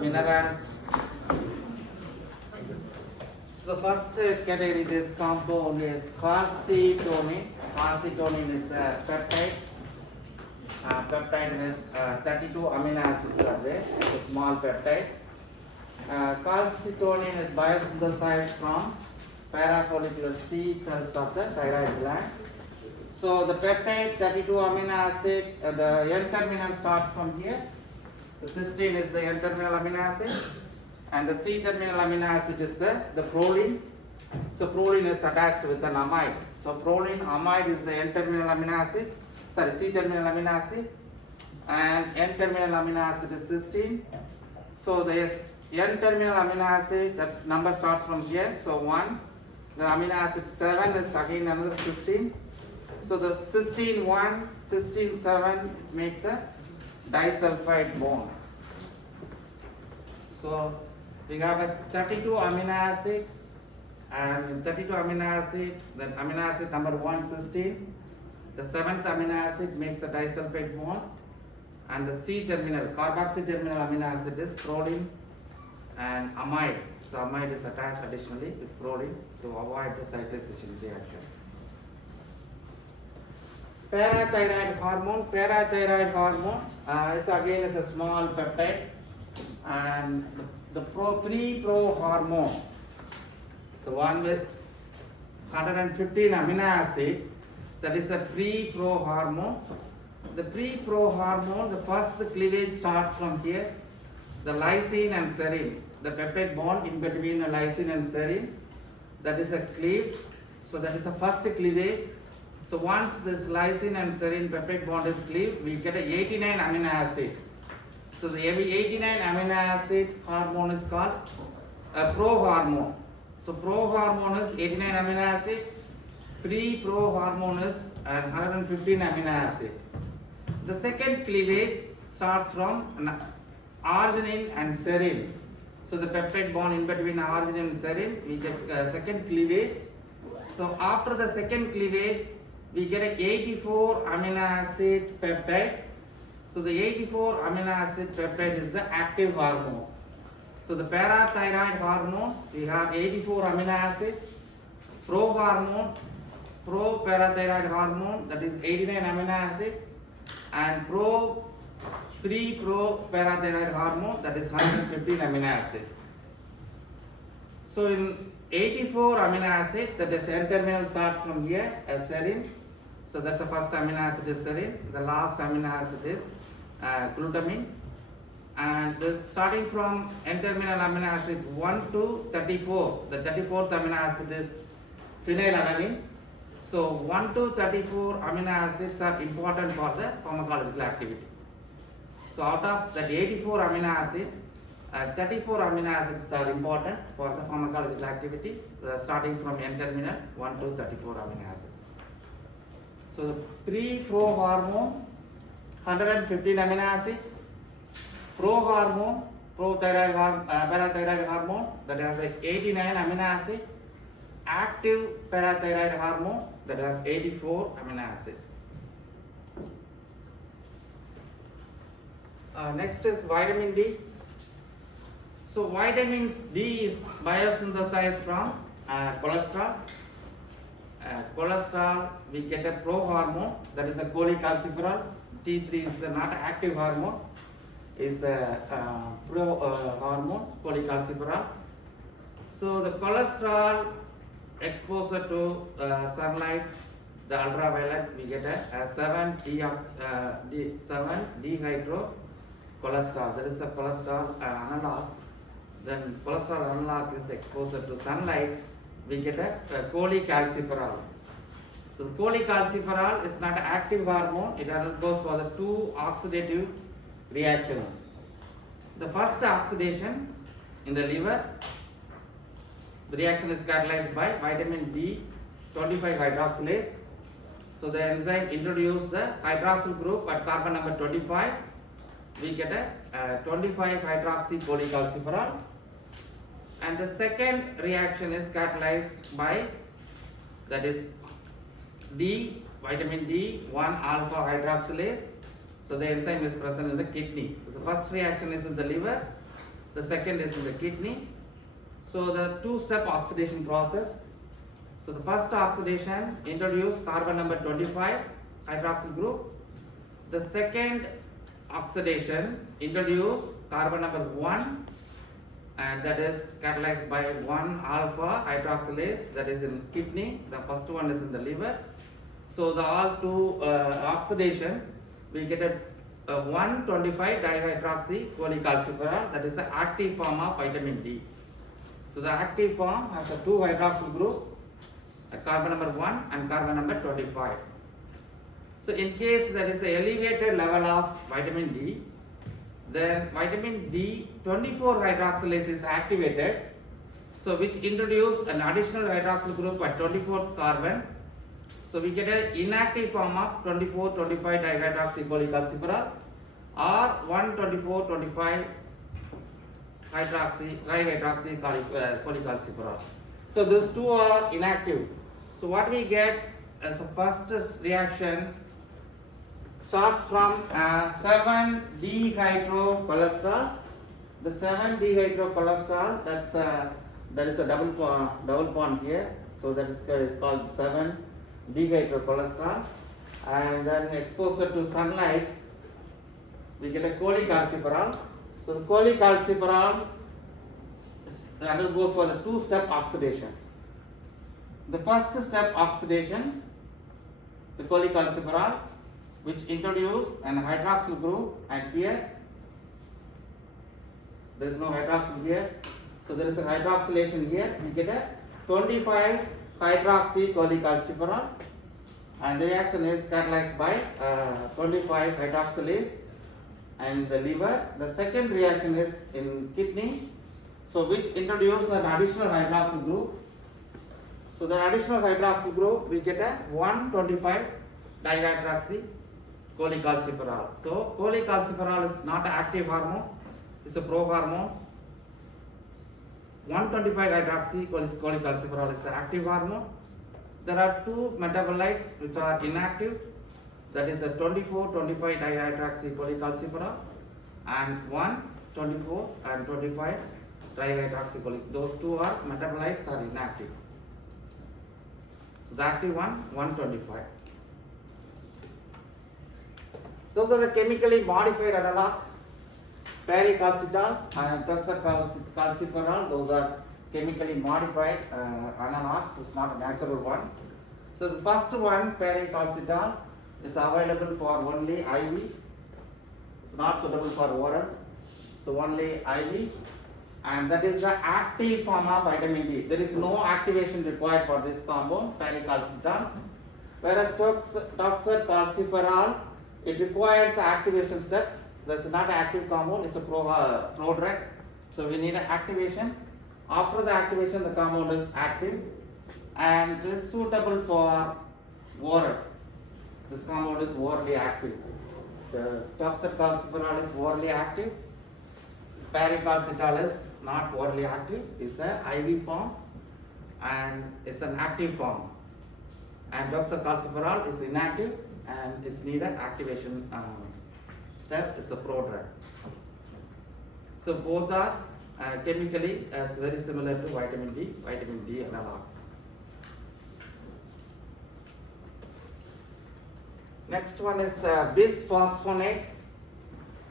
minerals. The first category this compound is calcitonin. Calcitonin is a peptide. Peptide with 32 amino acids are there. It's a small peptide. Calcitonin is biosynthesized from parafollicular C cells of the thyroid gland. So the peptide 32 amino acid, the N-terminal starts from here. The cysteine is the N-terminal amino acid, and the C-terminal amino acid is the proline. So proline is attached with an amide. So proline amide is the N-terminal amino acid, sorry, C-terminal amino acid, and N-terminal amino acid is cysteine. So there is N-terminal amino acid, that number starts from here. So 1, the amino acid 7 is again another cysteine. So the cysteine 1, cysteine 7 makes a disulfide bond. So we have a 32 amino acid, and 32 amino acid, then amino acid number 1 cysteine. The 7th amino acid makes a disulfide bond, and the C terminal, carboxy terminal amino acid is proline and amide. So amide is attached additionally with proline to avoid the cyclization reaction. Parathyroid hormone. Parathyroid hormone is again is a small peptide, and the pre-pro hormone, the one with 115 amino acid, that is a pre-pro hormone. The pre-pro hormone, the first cleavage starts from here, the lysine and serine, the peptide bond in between the lysine and serine, that is a cleave. So that is the first cleavage. So once this lysine and serine peptide bond is cleaved, we get a 89 amino acid. So the 89 amino acid hormone is called a prohormone. So prohormone is 89 amino acid, pre-prohormone is 115 amino acid. The second cleavage starts from arginine and serine. So the peptide bond in between arginine and serine, we get second cleavage. So after the second cleavage, we get a 84 amino acid peptide. So the 84 amino acid peptide is the active hormone. So the parathyroid hormone, we have 84 amino acid, prohormone, pro-parathyroid hormone, that is 89 amino acid, and pre-pro-parathyroid hormone, that is 115 amino acid. So in 84 amino acid, that is N-terminal starts from here as serine. So that's the first amino acid is serine. The last amino acid is glutamine. And this starting from N-terminal amino acid 1 to 34. The 34th amino acid is phenylalanine. So 1 to 34 amino acids are important for the pharmacological activity. So out of that 84 amino acid, 34 amino acids are important for the pharmacological activity, starting from N-terminal 1 to 34 amino acids. So the pre-pro hormone 115 amino acid, pro hormone, parathyroid hormone, that has 89 amino acid, active parathyroid hormone that has 84 amino acid. Next is vitamin D. So vitamin D is biosynthesized from cholesterol. Cholesterol, we get a prohormone, that is a cholecalciferol. T3 is the not active hormone, is a hormone, cholecalciferol. So the cholesterol exposure to sunlight, the ultraviolet, we get a 7-dehydrocholesterol. That is a cholesterol analog. Then cholesterol analog is exposure to sunlight, we get a cholecalciferol. So the cholecalciferol is not an active hormone, it undergoes for the two oxidative reactions. The first oxidation in the liver, the reaction is catalyzed by vitamin D 25 hydroxylase. So the enzyme introduces the hydroxyl group at carbon number 25. We get a 25 hydroxy cholecalciferol. And the second reaction is catalyzed by, that is vitamin D 1 alpha hydroxylase. So the enzyme is present in the kidney. So the first reaction is in the liver, the second is in the kidney. So the two-step oxidation process. So the first oxidation introduce carbon number 25 hydroxyl group. The second oxidation introduce carbon number 1, and that is catalyzed by 1 alpha hydroxylase, that is in kidney. The first one is in the liver. So the all two oxidation, we get a 1,25 dihydroxy cholecalciferol, that is the active form of vitamin D. So the active form has a 2 hydroxyl group, a carbon number 1 and carbon number 25. So in case there is a elevated level of vitamin D, then vitamin D 24 hydroxylase is activated, so which introduce an additional hydroxyl group at 24th carbon. So we get an inactive form of 24,25 dihydroxy cholecalciferol or 1,24,25 trihydroxy cholecalciferol. So those two are inactive. So what we get as a first reaction starts from 7-dehydrocholesterol. The 7-dehydrocholesterol, that is a double bond here. So that is called 7-dehydrocholesterol. And then exposure to sunlight, we get a cholecalciferol. So the cholecalciferol undergoes for the two-step oxidation. The first step oxidation, the cholecalciferol, which introduce an hydroxyl group, and here there is no hydroxyl here, so there is a hydroxylation here. We get a 25 hydroxy cholecalciferol, and the reaction is catalyzed by 25 hydroxylase and the liver. The second reaction is in kidney, so which introduce an additional hydroxyl group. So the additional hydroxyl group, we get a 125 dihydroxy cholecalciferol. So cholecalciferol is not an active hormone, it's a pro-hormone. 125 hydroxy cholecalciferol is the active hormone. There are two metabolites which are inactive, that is a 24,25 dihydroxy cholecalciferol and 1,24 and 25 trihydroxy cholecalciferol. Those two are metabolites are inactive. So the active one, 125. Those are the chemically modified analog, pericalcital and toxocalciferol. Those are chemically modified analogs. It's not a natural one. So the first one, pericalcital, is available for only IV. It's not suitable for oral. So only IV, and that is the active form of vitamin D. There is no activation required for this compound, pericalcital. Whereas toxocalciferol, it requires activation step. That's not an active compound, it's a prodrug. So we need an activation. After the activation, the compound is active and is suitable for oral. This compound is orally active. The toxocalciferol is orally active. Pericalcital is not orally active, it's an IV form and it's an active form. And toxocalciferol is inactive and is needed activation step, is a prodrug. So both are chemically very similar to vitamin D analogs. Next one is bisphosphonate.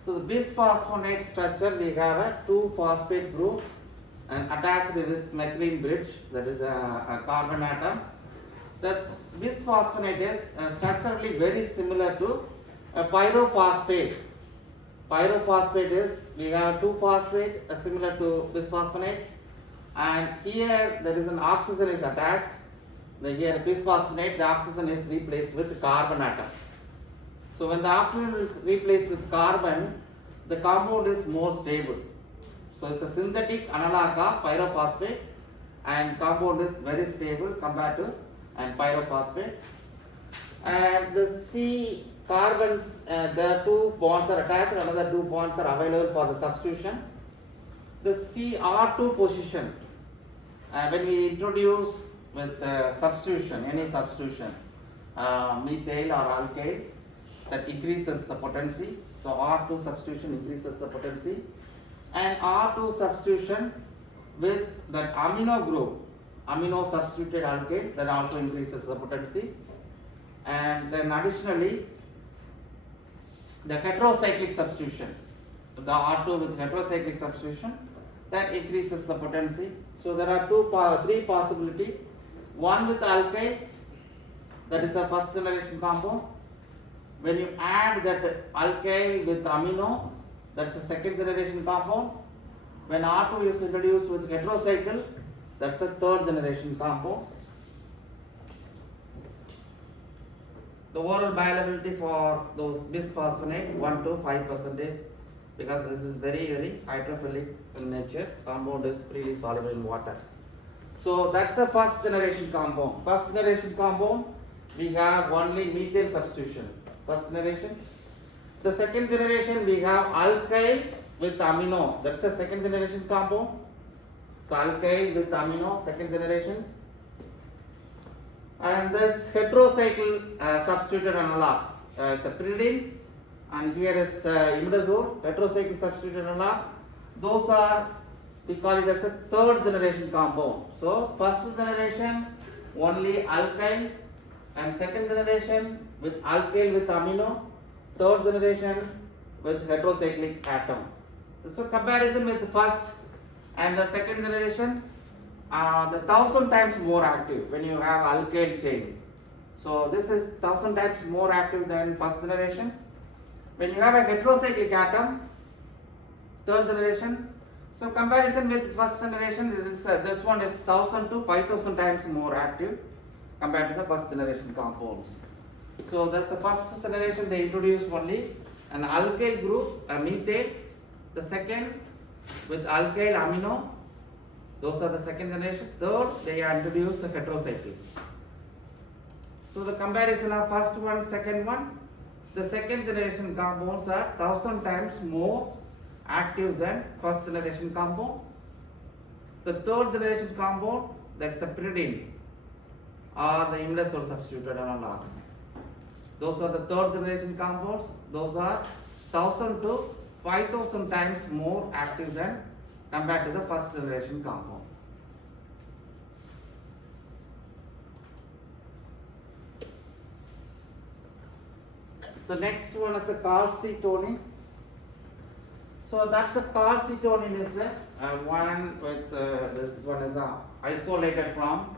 So the bisphosphonate structure, we have a 2-phosphate group and attached with methylene bridge, that is a carbon atom. The bisphosphonate is structurally very similar to a pyrophosphate. Pyrophosphate is, we have 2-phosphate similar to bisphosphonate, and here there is an oxygen is attached. Here bisphosphonate, the oxygen is replaced with carbon atom. So when the oxygen is replaced with carbon, the compound is more stable. So it's a synthetic analog of pyrophosphate and compound is very stable compared to and pyrophosphate. And the C carbons, the 2 bonds are attached, another 2 bonds are available for the substitution. The CR2 position, when we introduce with substitution, any substitution, methyl or alkyl, that increases the potency. So R2 substitution increases the potency, and R2 substitution with that amino group, amino substituted alkane, that also increases the potency. And then additionally the heterocyclic substitution, the R2 with heterocyclic substitution, that increases the potency. So there are three possibilities. One with alkyl, that is a first generation compound. When you add that alkyl with amino, that's a second generation compound. When R2 is introduced with heterocycle, that's a third generation compound. The oral bioavailability for those bisphosphonate 1 to 5%, because this is very hydrophilic in nature. Compound is freely soluble in water. So that's the first generation compound. First generation compound, we have only methane substitution. First generation. The second generation, we have alkyl with amino. That's the second generation compound. So alkyl with amino, second generation. And this heterocycle substituted analogs. It's a pyridine, and here is imidazole, heterocycle substituted analog. Those are, we call it as a third generation compound. So first generation only alkyl, and second generation with alkyl with amino, third generation with heterocyclic atom. So comparison with the first and the second generation, the 1000 times more active when you have alkyl chain. So this is 1000 times more active than first generation. When you have a heterocyclic atom, third generation, so comparison with first generation, this one is 1000 to 5000 times more active compared to the first generation compounds. So that's the first generation, they introduced only an alkyl group, a methane. The second with alkyl amino, those are the second generation. Third, they introduced the heterocycles. So the comparison of first one, second one, the second generation compounds are 1000 times more active than first generation compound. The third generation compound, that's a pyridine or the imidazole substituted analogs. Those are the third generation compounds. Those are 1000 to 5000 times more active than compared to the first generation compound. So next one is the calcitonin. So that's the calcitonin is one with this one is isolated from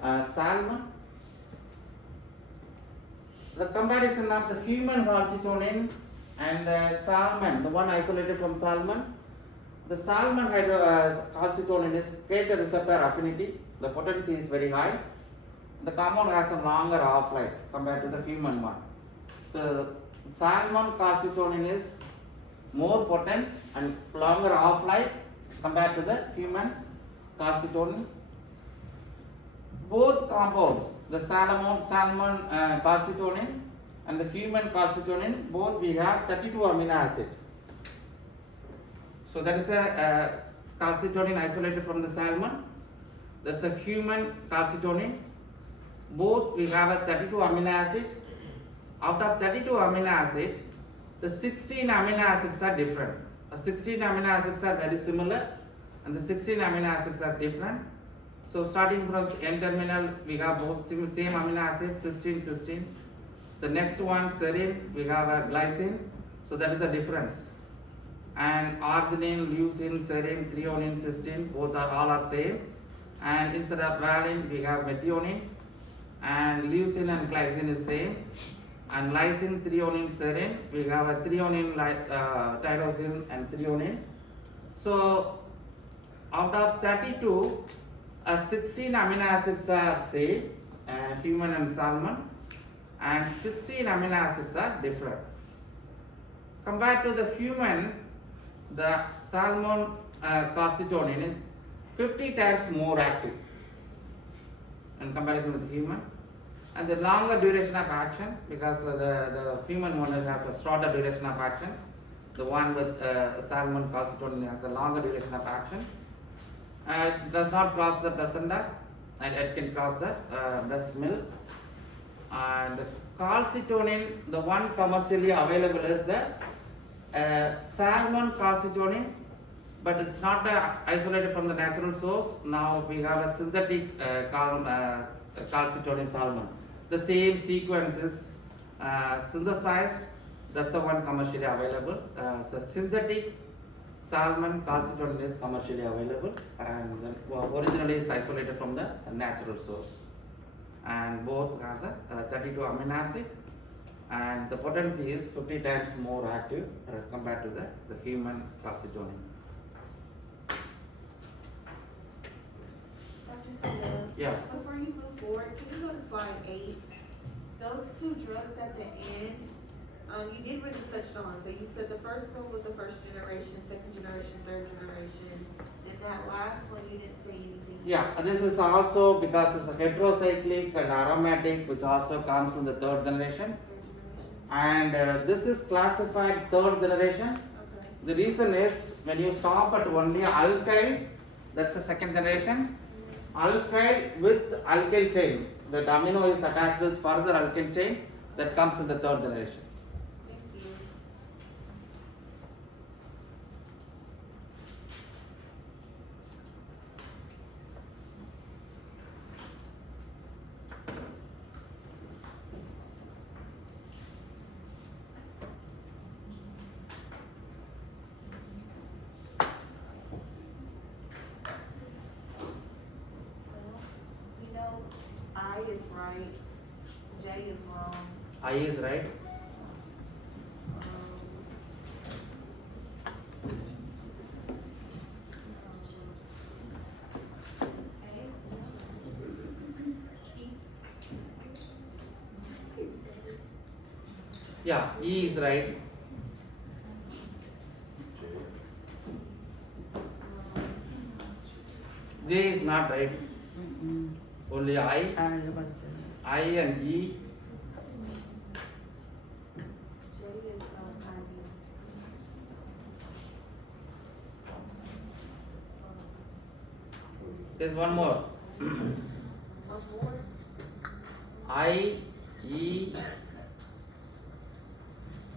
salmon. The comparison of the human calcitonin and the salmon, the one isolated from salmon. The salmon calcitonin is greater receptor affinity. The potency is very high. The compound has a longer half-life compared to the human one. The salmon calcitonin is more potent and longer half-life compared to the human calcitonin. Both compounds, the salmon calcitonin and the human calcitonin, both we have 32 amino acid. So that is a calcitonin isolated from the salmon. That's a human calcitonin. Both we have a 32 amino acid. Out of 32 amino acid, the 16 amino acids are different. The 16 amino acids are very similar, and the 16 amino acids are different. So starting from N-terminal, we have both same amino acid, cysteine. The next one, serine, we have a glycine. So that is a difference. And arginine, leucine, serine, threonine, cysteine, both are all same. And instead of valine, we have methionine. And leucine and glycine is same. And lysine, threonine, serine, we have a threonine, tyrosine, and threonine. So out of 32, 16 amino acids are same, human and salmon, and 16 amino acids are different. Compared to the human, the salmon calcitonin is 50 times more active in comparison with the human, and the longer duration of action, because the human one has a shorter duration of action. The one with salmon calcitonin has a longer duration of action. It does not cross the placenta, and it can cross the breast milk, and calcitonin, the one commercially available is the salmon calcitonin, but it's not isolated from the natural source. Now we have a synthetic calcitonin salmon. The same sequence is synthesized. That's the one commercially available. So synthetic salmon calcitonin is commercially available, and then, originally is isolated from the natural source. And both has a 32 amino acid, and the potency is 50 times more active compared to the human calcitonin. Dr. Selvam, Yeah. before you move forward, can you go to slide 8? Those two drugs at the end, you did really touch on. So you said the first one was the first generation, second generation, third generation, and that last one you didn't say anything. Yeah, this is also because it's a heterocyclic and aromatic, which also comes in the third generation. Third generation. And this is classified third generation. Okay. The reason is when you stop at only alkyl, that's the second generation. Alkyl with alkyl chain, that amino is attached with further alkyl chain, that comes in the third generation. Thank you. Well, we know I is right, J is wrong. I is right. Yeah, E is right. J is not right. Only I and E. J is not ideal. There's one more. One more. I, E.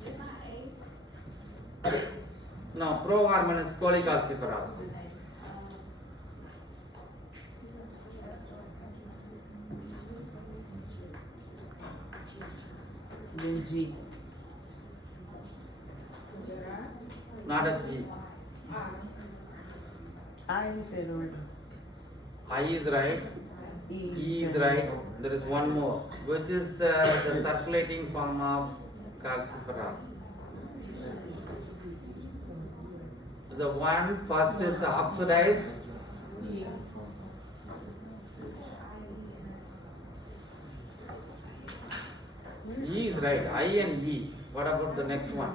It's not A. No, prohormone is cholecalciferol. Then G. Not a G. I said already. I is right. E is right. There is one more, which is the circulating form of calciferol. The one first is oxidized. E is right. I and E. What about the next one?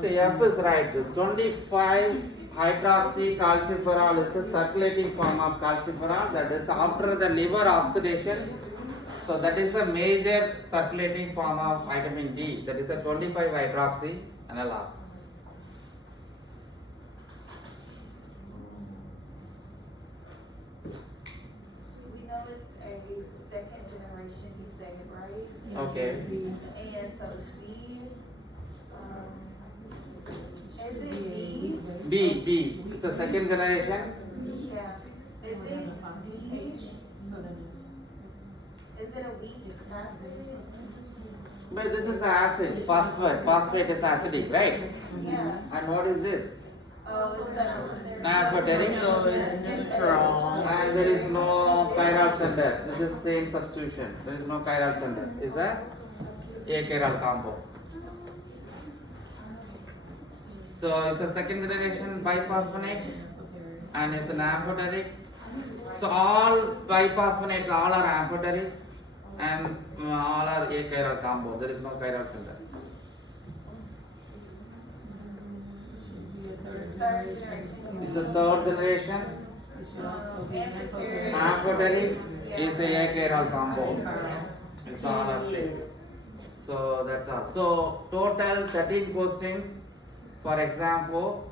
See, F is right. The 25 hydroxy calciferol is the circulating form of calciferol, that is after the liver oxidation. So that is a major circulating form of vitamin D, that is a 25 hydroxy analog. So we know it's a second generation, you said, right? Okay. And so it's B. Is it B? B. It's a second generation. Yeah. Is it D? Is it a weak acid? But this is acid, phosphate. Phosphate is acidic, right? Yeah. And what is this? Oh, it's a. Amphoteric. So it's neutral. And there is no chiral center. This is same substitution. There is no chiral center. Is a chiral compound. So it's a second generation biphosphonate and it's an amphoteric. So all biphosphonates all are amphoteric and all are achiral compound. There is no chiral center. Third generation. It's the third generation. Amphoteric is a achiral compound. It's all are same. So that's all. So total 13 questions for exam 4.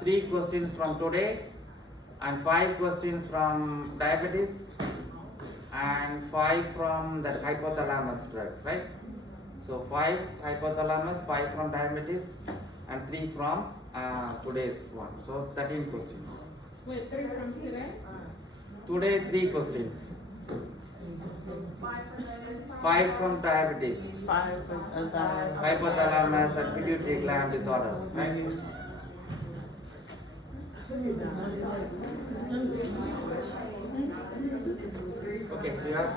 3 questions from today and 5 questions from diabetes, and 5 from that hypothalamus drugs, right? So 5 hypothalamus, 5 from diabetes, and 3 from today's one. So 13 questions. Wait, 3 from today? Today 3 questions. 5 from diabetes, 5 for the hypothalamus and pituitary gland disorders, right? Okay, we have